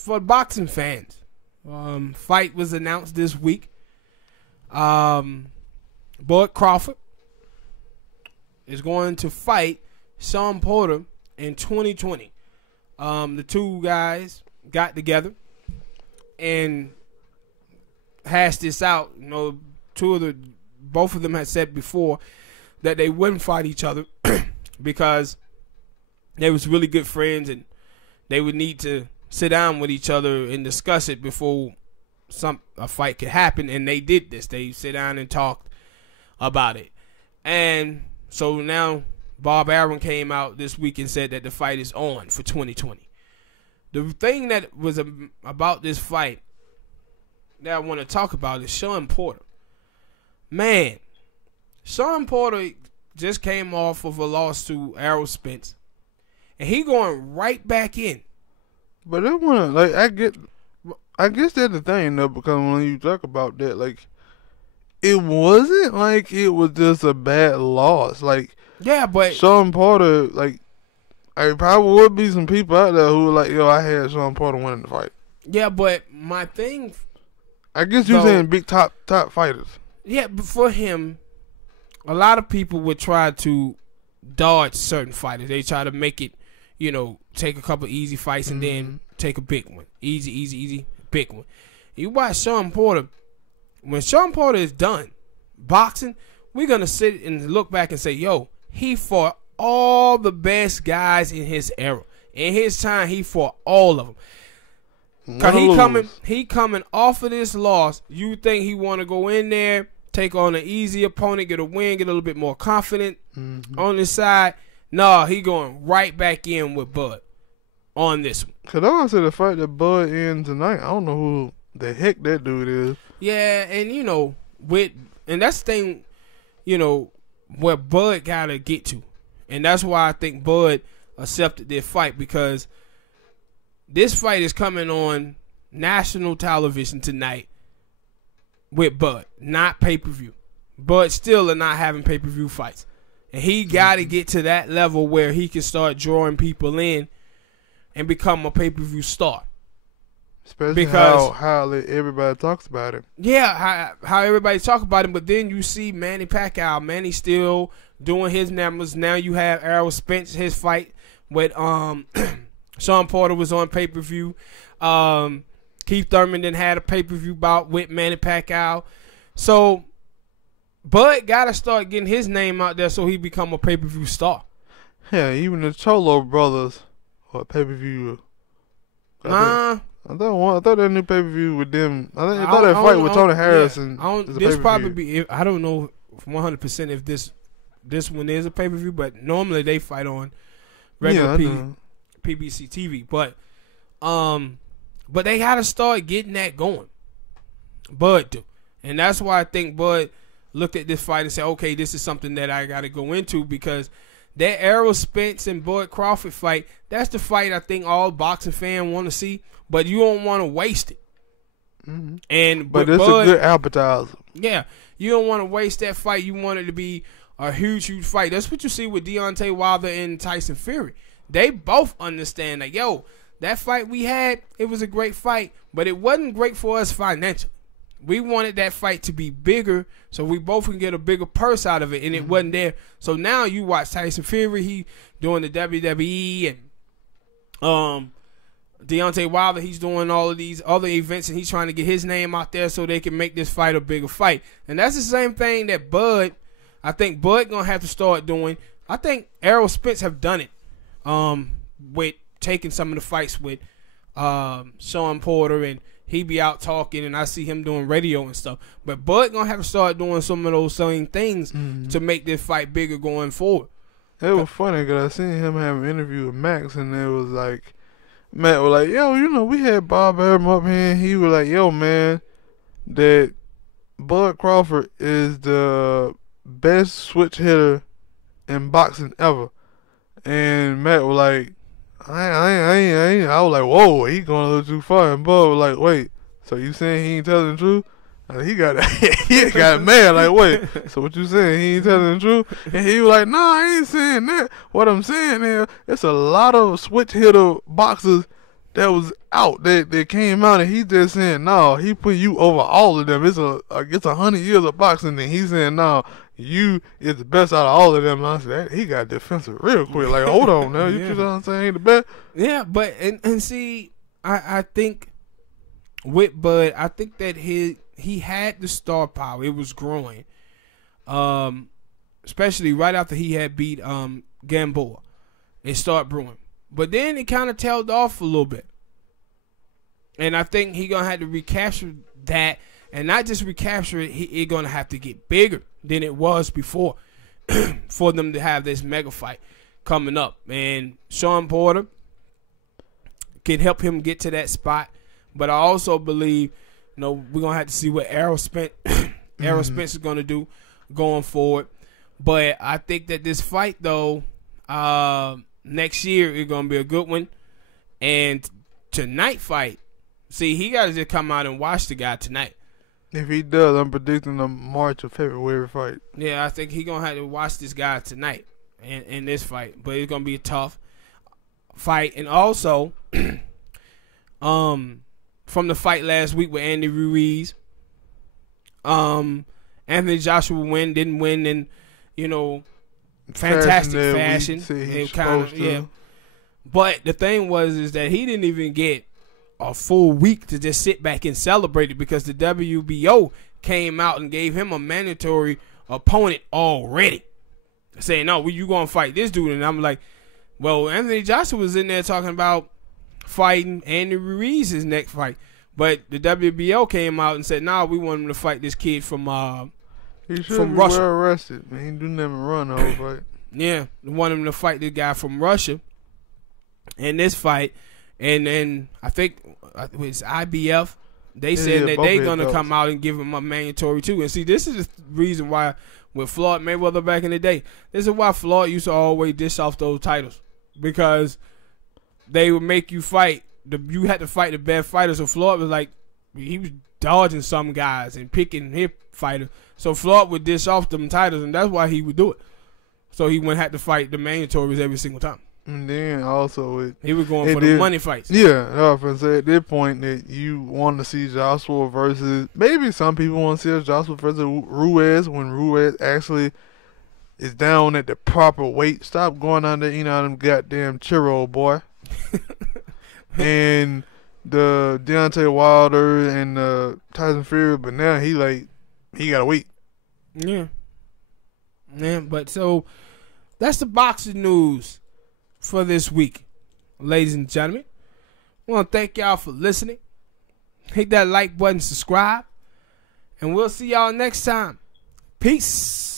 for boxing fans. Fight was announced this week. Bud Crawford is going to fight Shawn Porter in 2020. The two guys got together and hashed this out. You know, both of them had said before that they wouldn't fight each other because they was really good friends and they would need to sit down with each other and discuss it before a fight could happen. And they did this. They sit down and talked about it. And so now Bob Arum came out this week and said that the fight is on for 2020. The thing that was about this fight that I want to talk about is Shawn Porter. Man, Shawn Porter just came off of a loss to Errol Spence, and he going right back in. But it wasn't like I guess that's the thing though, because when you talk about that, like it wasn't like it was just a bad loss. Like yeah, but Shawn Porter, like there probably would be some people out there who were like, yo, I had Shawn Porter winning the fight. Yeah, but my thing, I guess you're saying big top fighters. Yeah, but for him, a lot of people would try to dodge certain fighters. They try to make it, you know, take a couple easy fights and then take a big one. Easy, big one. You watch Shawn Porter. When Shawn Porter is done boxing, we're going to sit and look back and say, yo, he fought all the best guys in his era. In his time, he fought all of them. Cause he coming off of this loss. You think he want to go in there, take on an easy opponent, get a win, get a little bit more confident on this side? Nah, he going right back in with Bud on this one. Cause I want to say the fight that Bud in tonight, I don't know who the heck that dude is. Yeah, and you know, and that's the thing, you know, where Bud gotta get to, and that's why I think Bud accepted this fight, because this fight is coming on national television tonight with Bud, not pay-per-view. Bud still are not having pay-per-view fights. And he got to get to that level where he can start drawing people in and become a pay-per-view star. Especially because how everybody talks about him. Yeah, how everybody talks about him. But then you see Manny Pacquiao. Manny still doing his numbers. Now you have Errol Spence, his fight with Shawn Porter was on pay-per-view. Keith Thurman then had a pay-per-view bout with Manny Pacquiao. So Bud got to start getting his name out there so he become a pay-per-view star. Yeah, even the Cholo brothers or pay-per-view. I thought that new pay-per-view with them. I thought that fight with Tony Harrison. This probably be. I don't know 100% if this one is a pay-per-view, but normally they fight on regular PBC TV. But they got to start getting that going. Bud do, and that's why I think Bud looked at this fight and said, okay, this is something that I got to go into, because that Errol Spence and Bud Crawford fight, that's the fight I think all boxing fans want to see, but you don't want to waste it. But it's a good appetizer. Yeah, you don't want to waste that fight. You want it to be a huge fight. That's what you see with Deontay Wilder and Tyson Fury. They both understand that, yo, that fight we had, it was a great fight, but it wasn't great for us financially. We wanted that fight to be bigger so we both can get a bigger purse out of it, and it wasn't there. So now you watch Tyson Fury, he doing the WWE, and Deontay Wilder, he's doing all of these other events, and he's trying to get his name out there so they can make this fight a bigger fight. And that's the same thing that I think Bud going to have to start doing. I think Errol Spence have done it with taking some of the fights with Shawn Porter, and he be out talking, and I see him doing radio and stuff. But Bud gonna have to start doing some of those same things to make this fight bigger going forward. It was funny because I seen him have an interview with Max, and it was like, Matt was like, yo, you know, we had Bob Arum up here, and he was like, yo, man, that Bud Crawford is the best switch hitter in boxing ever. And Matt was like, I was like, whoa, he going a little too far. And Bud was like, wait, so you saying he ain't telling the truth? And he got mad, like, wait, so what you saying, he ain't telling the truth? And he was like, no, I ain't saying that. What I'm saying is, it's a lot of switch hitter boxers that was out that came out, and he just saying, no, he put you over all of them. It's 100 years of boxing, and he's saying, no, you is the best out of all of them. And I said, he got defensive real quick. Like, hold on now, you know what I'm saying? He the best. Yeah, but and see, I think with Bud, I think that he had the star power. It was growing, especially right after he had beat Gamboa. It started brewing, but then it kind of tailed off a little bit. And I think he gonna have to recapture that, and not just recapture it. He gonna have to get bigger than it was before, for them to have this mega fight coming up. And Shawn Porter can help him get to that spot. But I also believe, we're gonna have to see what Errol Spence is gonna do going forward. But I think that this fight, though, next year is gonna be a good one. And tonight fight, see, he got to just come out and watch the guy tonight. If he does, I'm predicting a March or February fight. Yeah, I think he's going to have to watch this guy tonight in this fight. But it's going to be a tough fight. And also, from the fight last week with Andy Ruiz, Anthony Joshua didn't win in, fantastic fashion. But the thing is that he didn't even get a full week to just sit back and celebrate it, because the WBO came out and gave him a mandatory opponent already, saying, no, you going to fight this dude. And I'm like, well, Anthony Joshua was in there talking about fighting Andy Ruiz's next fight, but the WBO came out and said, no, we want him to fight this kid from Russia. He should be well arrested. Man, he didn't do nothing run the whole fight. Yeah, they want him to fight this guy from Russia in this fight. And then I think it's IBF. They said that they're going to come out and give him a mandatory too. And see, this is the reason why with Floyd Mayweather back in the day, this is why Floyd used to always dish off those titles, because they would make you fight. You had to fight the best fighters. So Floyd was like, he was dodging some guys and picking his fighter. So Floyd would dish off them titles, and that's why he would do it. So he wouldn't have to fight the mandatories every single time. And then also he was going for the money fights. Yeah, I was going to say at that point that you want to see Joshua versus, maybe some people want to see Joshua versus Ruiz, when Ruiz actually is down at the proper weight. Stop going on there, them goddamn churro, boy. And the Deontay Wilder and Tyson Fury, but now he got to wait. Yeah. Yeah, but so that's the boxing news for this week, ladies and gentlemen. I want to thank y'all for listening. Hit that like button, subscribe, and we'll see y'all next time. Peace.